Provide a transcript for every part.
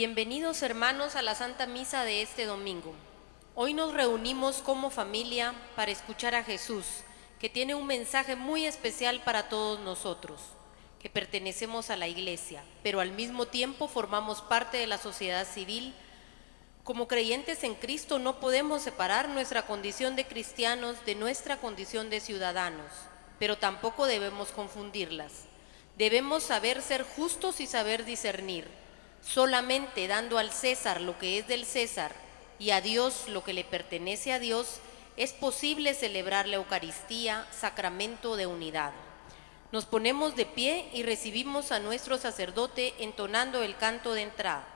Bienvenidos hermanos a la Santa Misa de este domingo. Hoy nos reunimos como familia para escuchar a Jesús, que tiene un mensaje muy especial para todos nosotros, que pertenecemos a la Iglesia, pero al mismo tiempo formamos parte de la sociedad civil. Como creyentes en Cristo no podemos separar nuestra condición de cristianos de nuestra condición de ciudadanos, pero tampoco debemos confundirlas. Debemos saber ser justos y saber discernir. Solamente dando al César lo que es del César y a Dios lo que le pertenece a Dios, es posible celebrar la Eucaristía, sacramento de unidad. Nos ponemos de pie y recibimos a nuestro sacerdote entonando el canto de entrada.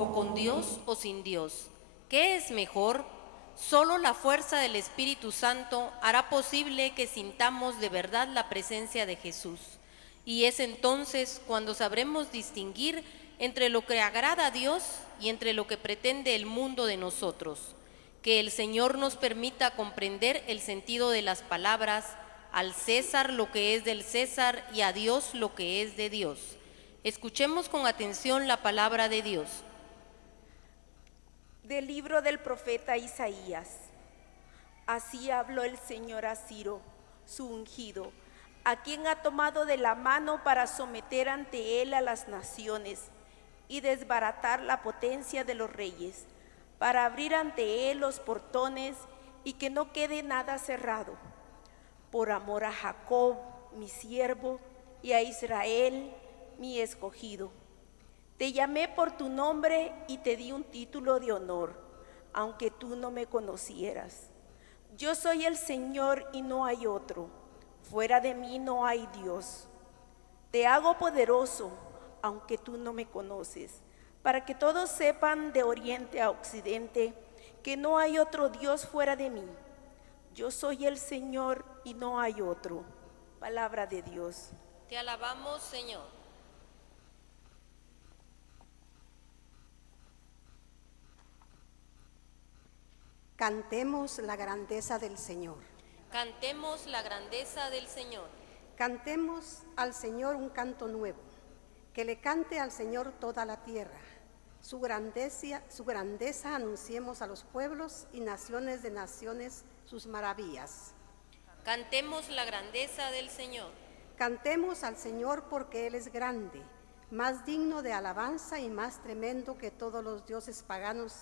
O con Dios o sin Dios. ¿Qué es mejor? Solo la fuerza del Espíritu Santo hará posible que sintamos de verdad la presencia de Jesús. Y es entonces cuando sabremos distinguir entre lo que agrada a Dios y entre lo que pretende el mundo de nosotros. Que el Señor nos permita comprender el sentido de las palabras: al César lo que es del César y a Dios lo que es de Dios. Escuchemos con atención la palabra de Dios. Del libro del profeta Isaías. Así habló el Señor a Ciro, su ungido, a quien ha tomado de la mano para someter ante él a las naciones y desbaratar la potencia de los reyes, para abrir ante él los portones y que no quede nada cerrado. Por amor a Jacob, mi siervo, y a Israel, mi escogido. Te llamé por tu nombre y te di un título de honor, aunque tú no me conocieras. Yo soy el Señor y no hay otro. Fuera de mí no hay Dios. Te hago poderoso, aunque tú no me conoces, para que todos sepan de oriente a occidente que no hay otro Dios fuera de mí. Yo soy el Señor y no hay otro. Palabra de Dios. Te alabamos, Señor. Cantemos la grandeza del Señor. Cantemos la grandeza del Señor. Cantemos al Señor un canto nuevo. Que le cante al Señor toda la tierra. Su grandeza anunciemos a los pueblos y naciones de naciones sus maravillas. Cantemos la grandeza del Señor. Cantemos al Señor porque Él es grande, más digno de alabanza y más tremendo que todos los dioses paganos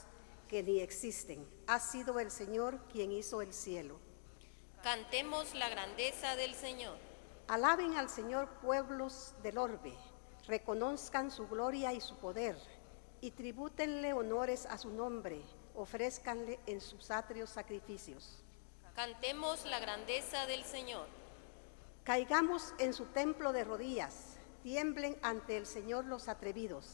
que ni existen. Ha sido el Señor quien hizo el cielo. Cantemos la grandeza del Señor. Alaben al Señor pueblos del orbe, reconozcan su gloria y su poder, y tribútenle honores a su nombre, ofrézcanle en sus atrios sacrificios. Cantemos la grandeza del Señor. Caigamos en su templo de rodillas, tiemblen ante el Señor los atrevidos.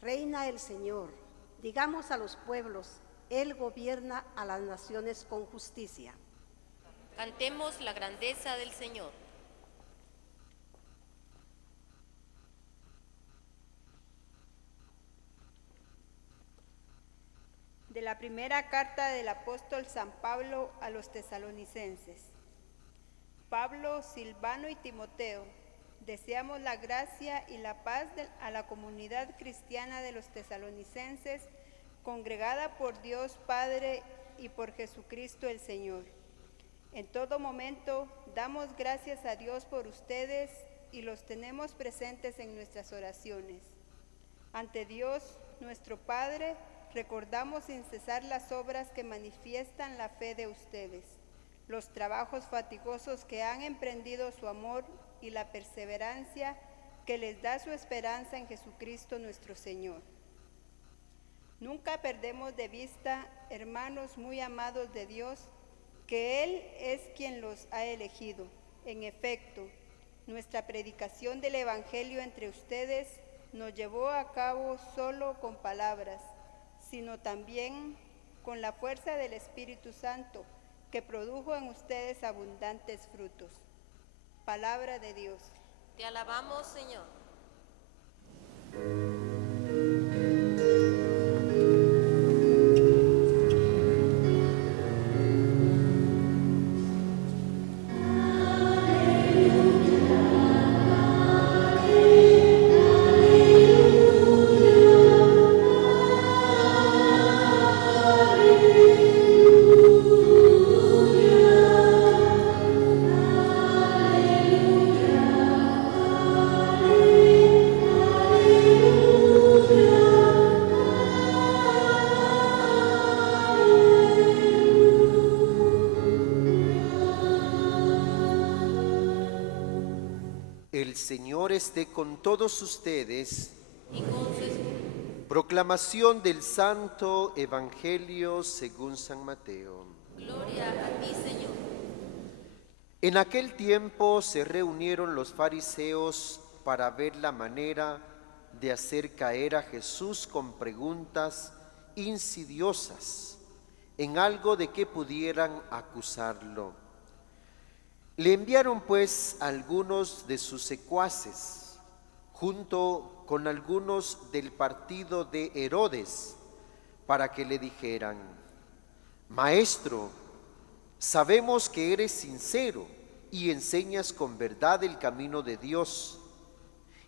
Reina el Señor. Digamos a los pueblos, Él gobierna a las naciones con justicia. Cantemos la grandeza del Señor. De la primera carta del apóstol San Pablo a los tesalonicenses. Pablo, Silvano y Timoteo, deseamos la gracia y la paz a la comunidad cristiana de los tesalonicenses, congregada por Dios Padre y por Jesucristo el Señor. En todo momento damos gracias a Dios por ustedes y los tenemos presentes en nuestras oraciones. Ante Dios, nuestro Padre, recordamos sin cesar las obras que manifiestan la fe de ustedes, los trabajos fatigosos que han emprendido su amor y la perseverancia que les da su esperanza en Jesucristo nuestro Señor. Nunca perdemos de vista, hermanos muy amados de Dios, que Él es quien los ha elegido. En efecto, nuestra predicación del Evangelio entre ustedes no llevó a cabo solo con palabras, sino también con la fuerza del Espíritu Santo, que produjo en ustedes abundantes frutos. Palabra de Dios. Te alabamos, Señor. El Señor esté con todos ustedes. Y con su espíritu. Proclamación del Santo Evangelio según San Mateo. Gloria a ti, Señor. En aquel tiempo se reunieron los fariseos para ver la manera de hacer caer a Jesús con preguntas insidiosas en algo de que pudieran acusarlo. Le enviaron pues algunos de sus secuaces, junto con algunos del partido de Herodes, para que le dijeran: Maestro, sabemos que eres sincero y enseñas con verdad el camino de Dios,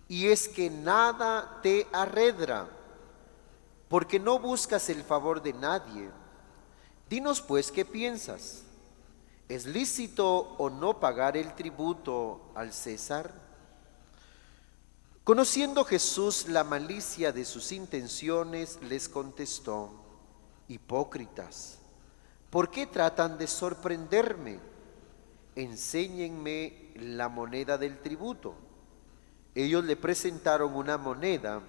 y es que nada te arredra, porque no buscas el favor de nadie. Dinos pues, ¿qué piensas? ¿Es lícito o no pagar el tributo al César? Conociendo Jesús la malicia de sus intenciones, les contestó: Hipócritas, ¿por qué tratan de sorprenderme? Enséñenme la moneda del tributo. Ellos le presentaron una moneda.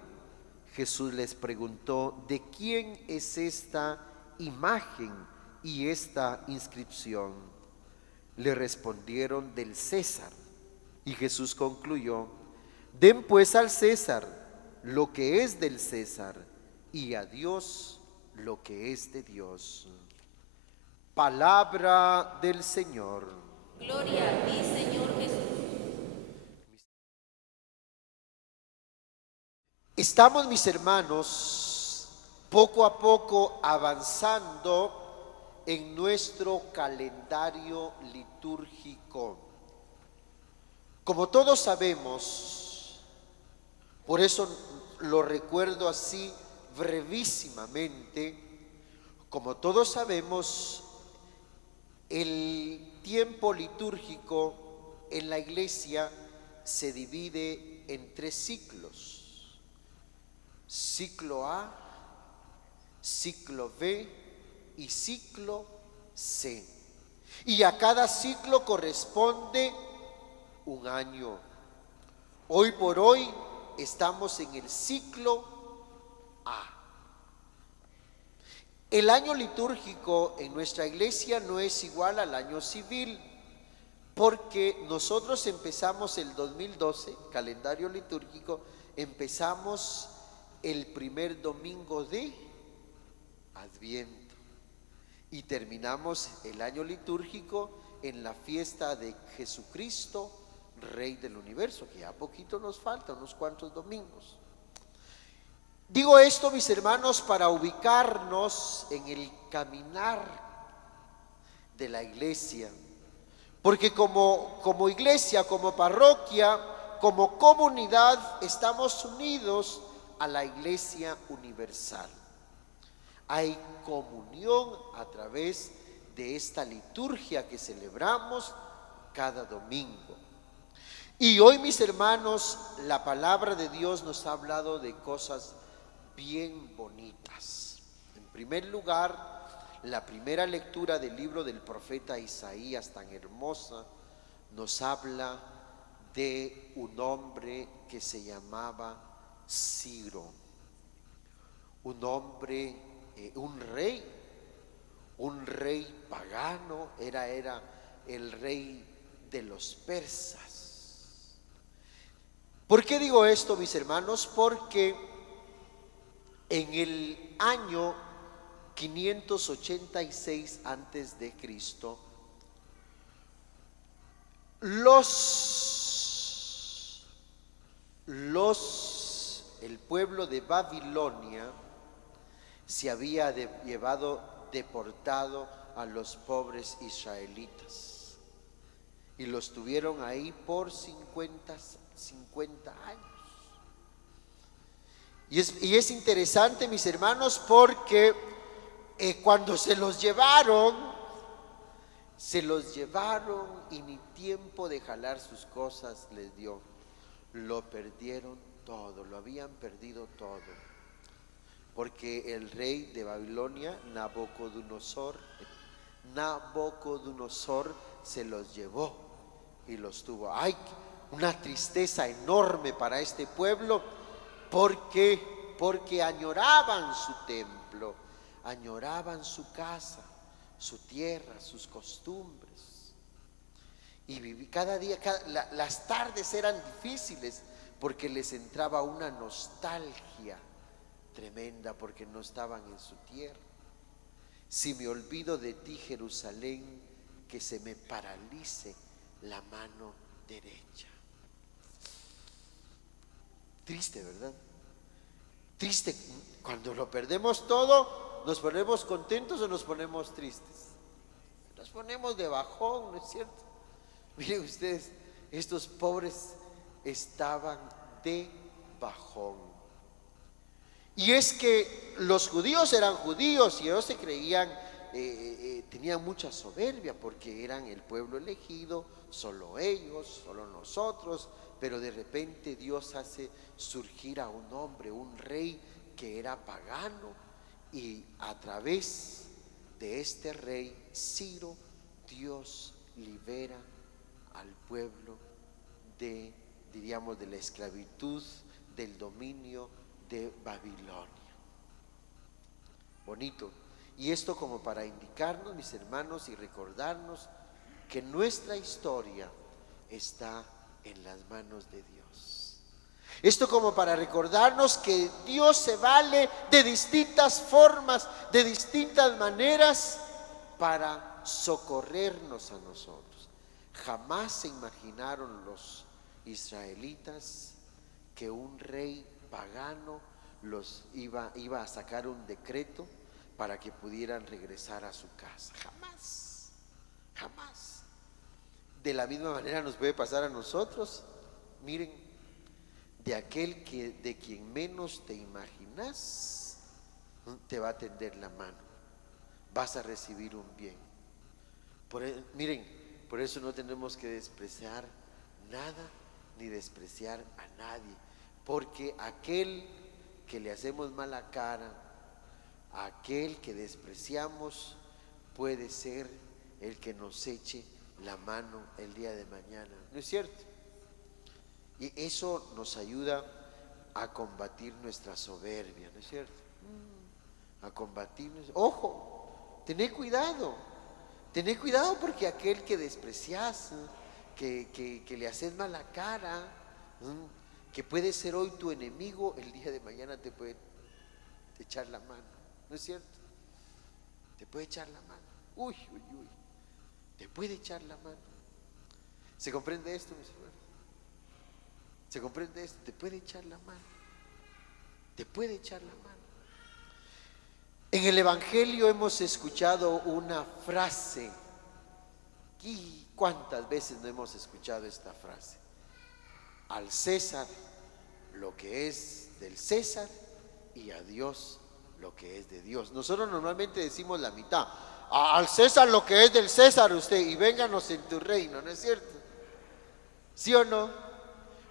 Jesús les preguntó: ¿de quién es esta imagen y esta inscripción? Le respondieron: del César. Y Jesús concluyó: den pues al César lo que es del César, y a Dios lo que es de Dios. Palabra del Señor. Gloria a ti, Señor Jesús. Estamos, mis hermanos, poco a poco avanzando en nuestro calendario litúrgico. Como todos sabemos, por eso lo recuerdo así brevísimamente, como todos sabemos, el tiempo litúrgico en la Iglesia se divide en 3 ciclos: ciclo A, ciclo B y ciclo C. Y a cada ciclo corresponde un año. Hoy por hoy estamos en el ciclo A. El año litúrgico en nuestra iglesia no es igual al año civil, porque nosotros empezamos el 2012, calendario litúrgico, empezamos el primer domingo de Adviento y terminamos el año litúrgico en la fiesta de Jesucristo, Rey del Universo, que ya poquito nos falta, unos cuantos domingos. Digo esto, mis hermanos, para ubicarnos en el caminar de la iglesia, Porque como iglesia, como parroquia, como comunidad, estamos unidos a la Iglesia Universal. Hay comunión a través de esta liturgia que celebramos cada domingo. Y hoy, mis hermanos, la palabra de Dios nos ha hablado de cosas bien bonitas. En primer lugar, la primera lectura del libro del profeta Isaías, tan hermosa, nos habla de un hombre que se llamaba Ciro, un hombre, un rey pagano, era el rey de los persas. ¿Por qué digo esto, mis hermanos? Porque en el año 586 antes de Cristo, el pueblo de Babilonia se había deportado a los pobres israelitas y los tuvieron ahí por 50 años. Y es interesante, mis hermanos, porque cuando se los llevaron y ni tiempo de jalar sus cosas les dio. Lo perdieron todo, lo habían perdido todo. Porque el rey de Babilonia, Nabucodonosor, se los llevó y los tuvo. Hay una tristeza enorme para este pueblo porque añoraban su templo, añoraban su casa, su tierra, sus costumbres. Y cada día, las tardes eran difíciles porque les entraba una nostalgia tremenda porque no estaban en su tierra. Si me olvido de ti, Jerusalén, que se me paralice la mano derecha. Triste, ¿verdad? Triste. Cuando lo perdemos todo, ¿nos ponemos contentos o nos ponemos tristes? Nos ponemos de bajón, ¿no es cierto? Miren ustedes, estos pobres estaban de bajón. Y es que los judíos eran judíos y ellos se creían, tenían mucha soberbia porque eran el pueblo elegido, solo ellos, solo nosotros. Pero de repente Dios hace surgir a un hombre, un rey que era pagano, y a través de este rey Ciro, Dios libera al pueblo de la esclavitud, del dominio de Babilonia. Bonito. Y esto como para indicarnos, mis hermanos, y recordarnos que nuestra historia está en las manos de Dios. Esto como para recordarnos que Dios se vale de distintas formas, de distintas maneras para socorrernos a nosotros. Jamás se imaginaron los israelitas que un rey pagano los iba a sacar un decreto para que pudieran regresar a su casa. Jamás, jamás. De la misma manera nos puede pasar a nosotros. Miren, de quien menos te imaginas, te va a tender la mano, vas a recibir un bien. Miren, por eso no tenemos que despreciar nada ni despreciar a nadie, porque aquel que le hacemos mala cara, aquel que despreciamos, puede ser el que nos eche la mano el día de mañana, ¿no es cierto? Y eso nos ayuda a combatir nuestra soberbia, ¿no es cierto? A combatir, ojo, tened cuidado porque aquel que desprecias, que le haces mala cara, que puede ser hoy tu enemigo, el día de mañana te puede echar la mano, ¿no es cierto? Te puede echar la mano, uy, te puede echar la mano. ¿Se comprende esto, mis hermanos? ¿Se comprende esto? Te puede echar la mano, te puede echar la mano. En el Evangelio hemos escuchado una frase, y ¿Cuántas veces no hemos escuchado esta frase? Al César lo que es del César y a Dios lo que es de Dios. Nosotros normalmente decimos la mitad. Al César lo que es del César usted, y vénganos en tu reino, ¿no es cierto? ¿Sí o no?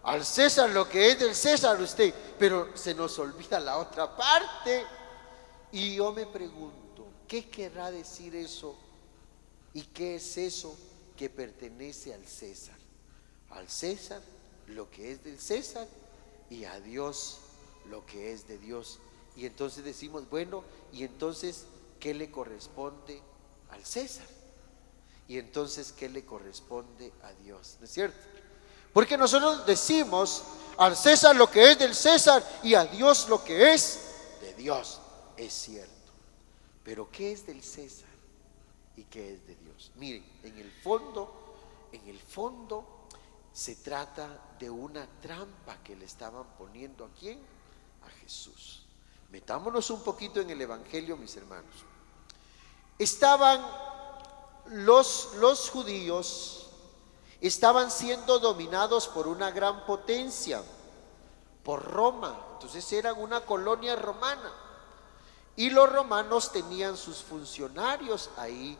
Al César lo que es del César usted, pero se nos olvida la otra parte. Y yo me pregunto, ¿qué querrá decir eso? ¿Y qué es eso que pertenece al César? Al César lo que es del César y a Dios lo que es de Dios. Y entonces decimos, bueno, y entonces, ¿qué le corresponde al César? Y entonces, ¿qué le corresponde a Dios? ¿No es cierto? Porque nosotros decimos, al César lo que es del César y a Dios lo que es de Dios. Es cierto. Pero ¿qué es del César y qué es de Dios? Miren, en el fondo se trata de una trampa que le estaban poniendo ¿a quién? A Jesús. Metámonos un poquito en el Evangelio, mis hermanos. Estaban los judíos, estaban siendo dominados por una gran potencia, por Roma. Entonces eran una colonia romana. Y los romanos tenían sus funcionarios ahí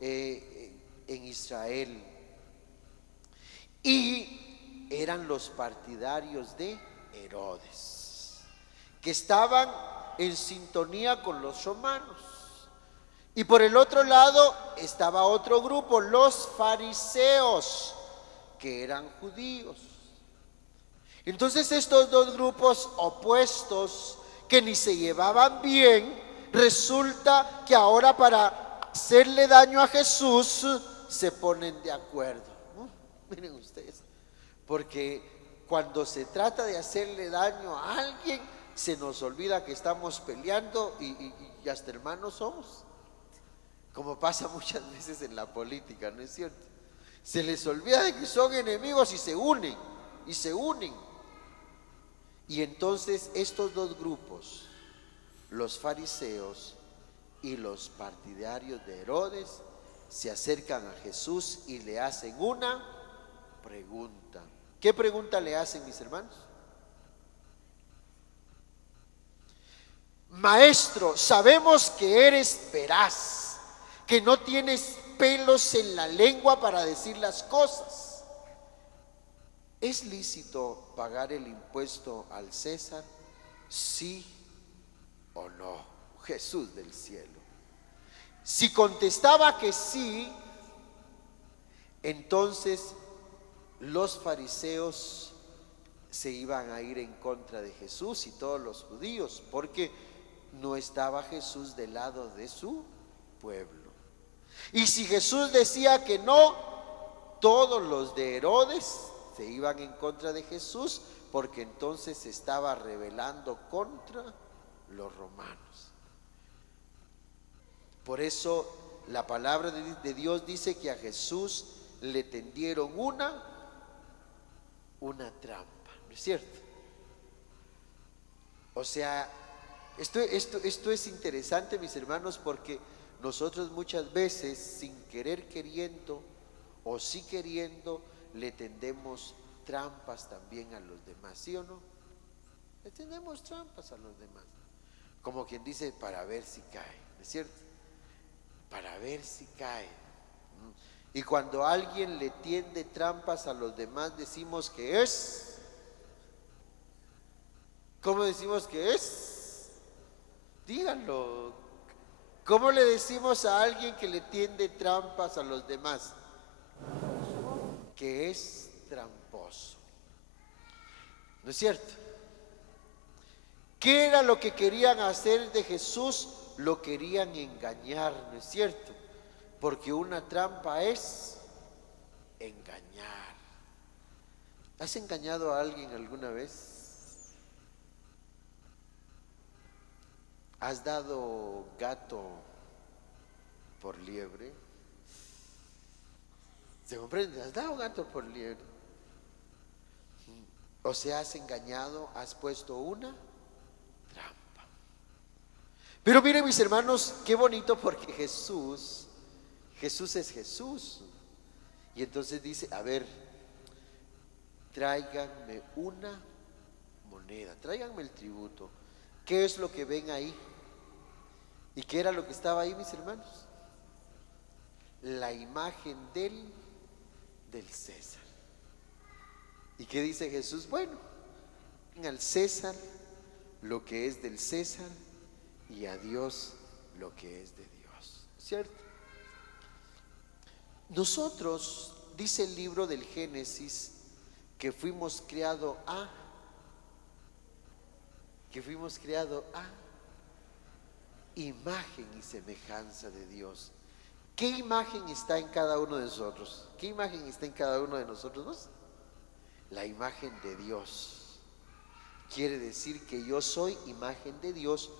en Israel. Y eran los partidarios de Herodes, que estaban en sintonía con los romanos. Y por el otro lado estaba otro grupo, los fariseos, que eran judíos. Entonces estos dos grupos opuestos, que ni se llevaban bien, resulta que ahora para hacerle daño a Jesús se ponen de acuerdo. Miren ustedes, porque cuando se trata de hacerle daño a alguien, se nos olvida que estamos peleando y hasta hermanos somos, como pasa muchas veces en la política, ¿no es cierto? Se les olvida de que son enemigos y se unen, y se unen. Y entonces estos dos grupos, los fariseos y los partidarios de Herodes, se acercan a Jesús y le hacen una pregunta. ¿Qué pregunta le hacen, mis hermanos? Maestro, sabemos que eres veraz, que no tienes pelos en la lengua para decir las cosas. ¿Es lícito pagar el impuesto al César? ¿Sí o no? Jesús del cielo. Si contestaba que sí, entonces los fariseos se iban a ir en contra de Jesús y todos los judíos, porque no estaba Jesús del lado de su pueblo. Y si Jesús decía que no, todos los de Herodes se iban en contra de Jesús, porque entonces se estaba rebelando contra los romanos. Por eso la palabra de Dios dice que a Jesús le tendieron una trampa, ¿no es cierto? O sea, esto es interesante, mis hermanos, porque nosotros muchas veces, sin querer queriendo o sí queriendo, le tendemos trampas también a los demás, ¿sí o no? Le tendemos trampas a los demás, como quien dice, para ver si cae, ¿no es cierto? Para ver si cae. Y cuando alguien le tiende trampas a los demás, decimos que es. ¿Cómo decimos que es? Díganlo. ¿Cómo le decimos a alguien que le tiende trampas a los demás? Que es tramposo. ¿No es cierto? ¿Qué era lo que querían hacer de Jesús? Lo querían engañar, ¿no es cierto? Porque una trampa es engañar. ¿Has engañado a alguien alguna vez? ¿Has dado gato por liebre? ¿Se comprende? ¿Has dado gato por liebre? O sea, has engañado, has puesto una trampa. Pero miren, mis hermanos, qué bonito, porque Jesús es Jesús. Y entonces dice, a ver, tráiganme una moneda, tráiganme el tributo. ¿Qué es lo que ven ahí? ¿Y qué era lo que estaba ahí, mis hermanos? La imagen del César. ¿Y qué dice Jesús? Bueno, al César lo que es del César y a Dios lo que es de Dios, ¿cierto? Nosotros, dice el libro del Génesis, que fuimos creados a imagen y semejanza de Dios. ¿Qué imagen está en cada uno de nosotros? ¿Qué imagen está en cada uno de nosotros? La imagen de Dios. Quiere decir que yo soy imagen de Dios,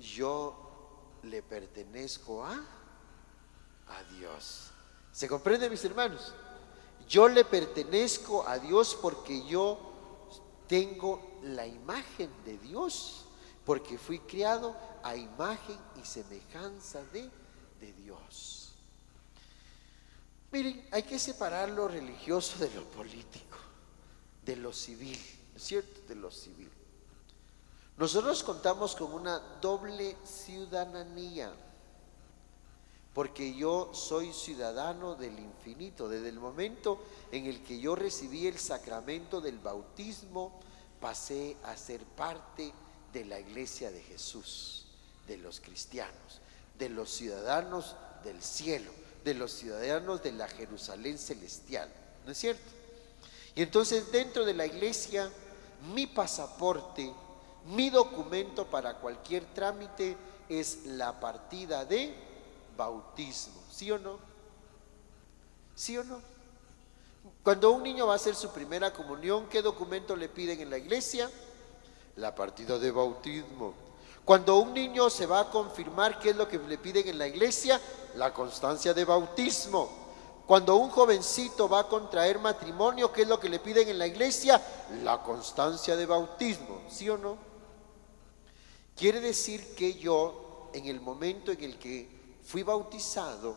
yo le pertenezco a Dios. ¿Se comprende, mis hermanos? Yo le pertenezco a Dios porque yo tengo la imagen de Dios, porque fui criado a imagen y semejanza de Dios. Miren, hay que separar lo religioso de lo político, de lo civil, ¿no es cierto? De lo civil. Nosotros contamos con una doble ciudadanía, porque yo soy ciudadano del infinito. Desde el momento en el que yo recibí el sacramento del bautismo, pasé a ser parte de la iglesia de Jesús, de los cristianos, de los ciudadanos del cielo, de los ciudadanos de la Jerusalén celestial, ¿no es cierto? Y entonces dentro de la iglesia, mi pasaporte, mi documento para cualquier trámite es la partida de bautismo, ¿sí o no? ¿Sí o no? Cuando un niño va a hacer su primera comunión, ¿qué documento le piden en la iglesia? La partida de bautismo. Cuando un niño se va a confirmar, ¿qué es lo que le piden en la iglesia? La constancia de bautismo. Cuando un jovencito va a contraer matrimonio, ¿qué es lo que le piden en la iglesia? La constancia de bautismo, ¿sí o no? Quiere decir que yo, en el momento en el que fui bautizado,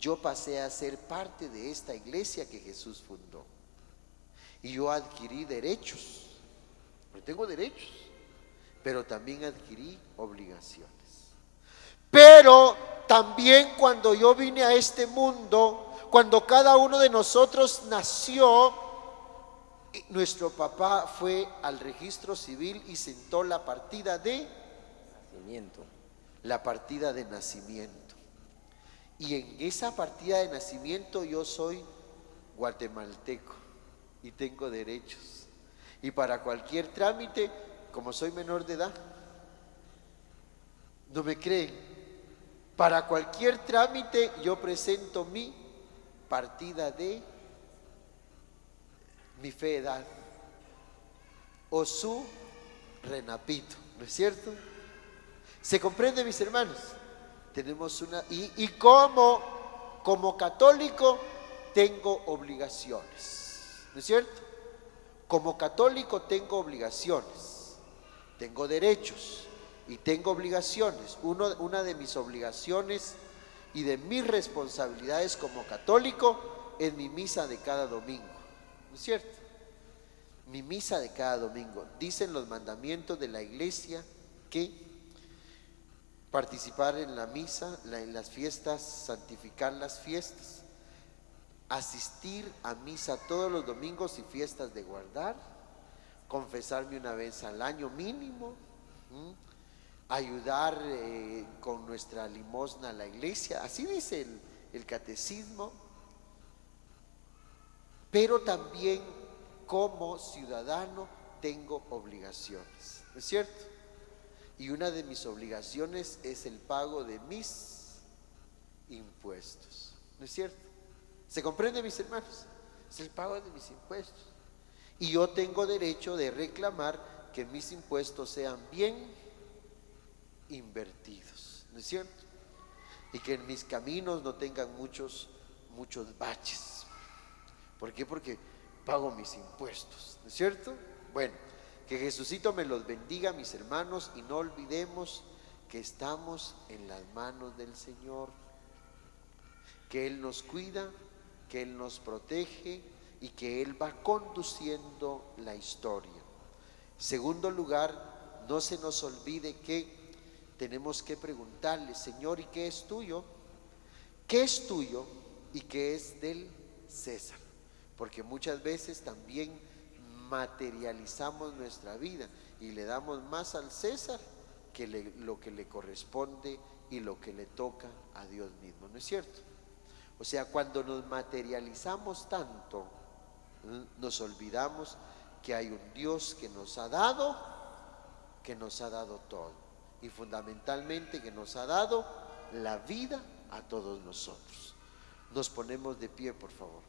yo pasé a ser parte de esta iglesia que Jesús fundó. Y yo adquirí derechos. Yo tengo derechos, pero también adquirí obligaciones. Pero también cuando yo vine a este mundo, cuando cada uno de nosotros nació, nuestro papá fue al registro civil y sentó la partida de nacimiento. La partida de nacimiento. Y en esa partida de nacimiento yo soy guatemalteco y tengo derechos. Y para cualquier trámite, como soy menor de edad, ¿no me creen? Para cualquier trámite yo presento mi partida de mi fe edad o su renapito, ¿no es cierto? ¿Se comprende, mis hermanos? Tenemos una, y como católico tengo obligaciones, ¿no es cierto? Como católico tengo obligaciones, tengo derechos y tengo obligaciones. Una de mis obligaciones y de mis responsabilidades como católico es mi misa de cada domingo, ¿no es cierto? Mi misa de cada domingo. Dicen los mandamientos de la iglesia que participar en la misa, en las fiestas, santificar las fiestas, asistir a misa todos los domingos y fiestas de guardar, confesarme una vez al año mínimo, ayudar con nuestra limosna a la iglesia, así dice el catecismo. Pero también como ciudadano tengo obligaciones, ¿no es cierto? Y una de mis obligaciones es el pago de mis impuestos, ¿no es cierto? ¿Se comprende, mis hermanos? Es el pago de mis impuestos. Y yo tengo derecho de reclamar que mis impuestos sean bien invertidos, ¿no es cierto? Y que en mis caminos no tengan muchos baches. ¿Por qué? Porque pago mis impuestos, ¿no es cierto? Bueno, que Jesucito me los bendiga, mis hermanos, y no olvidemos que estamos en las manos del Señor, que Él nos cuida que Él nos protege y que Él va conduciendo la historia. Segundo lugar, no se nos olvide que tenemos que preguntarle: Señor, ¿y qué es tuyo? ¿Qué es tuyo y qué es del César? Porque muchas veces también materializamos nuestra vida y le damos más al César que lo que le corresponde y lo que le toca a Dios mismo, ¿no es cierto? O sea, cuando nos materializamos tanto, nos olvidamos que hay un Dios que nos ha dado todo, y fundamentalmente que nos ha dado la vida a todos nosotros. Nos ponemos de pie, por favor.